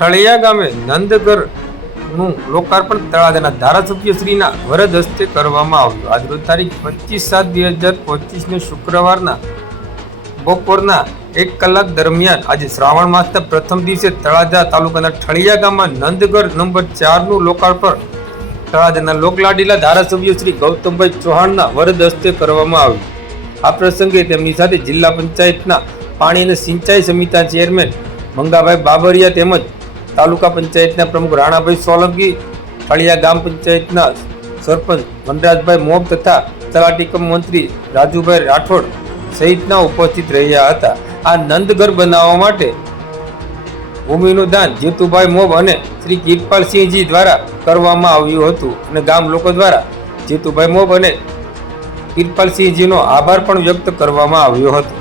ઠળિયા ગામે નંદઘરનું લોકાર્પણ તળાજાના ધારાસભ્ય શ્રીના વરદ હસ્તે કરવામાં આવ્યું. આજરોજ તારીખ 25/7/2025 શુક્રવારના બપોરના 1 કલાક દરમિયાન આજે શ્રાવણ માસના પ્રથમ દિવસે તળાજા તાલુકાના ઠળિયા ગામમાં નંદઘર નંબર 4 નું લોકાર્પણ તળાજાના લોકલાડીલા ધારાસભ્ય શ્રી ગૌતમભાઈ ચૌહાણના વરદ હસ્તે કરવામાં આવ્યું. આ પ્રસંગે તેમની સાથે જિલ્લા પંચાયતના પાણી અને સિંચાઈ સમિતિના ચેરમેન મંગાભાઈ બાબરિયા તેમજ તાલુકા પંચાયતના પ્રમુખ રાણાભાઈ સોલંકી, ઠળિયા ગામ પંચાયતના સરપંચ વનરાજભાઈ મોબ તથા તલાટી કમ મંત્રી રાજુભાઈ રાઠોડ સહિતના ઉપસ્થિત રહ્યા હતા. આ નંદઘર બનાવવા માટે ભૂમિનું દાન જેતુભાઈ મોબ અને શ્રી કિરપાલસિંહજી દ્વારા કરવામાં આવ્યું હતું અને ગામ લોકો દ્વારા જેતુભાઈ મોબ અને કિરપાલસિંહજીનો આભાર પણ વ્યક્ત કરવામાં આવ્યો હતો.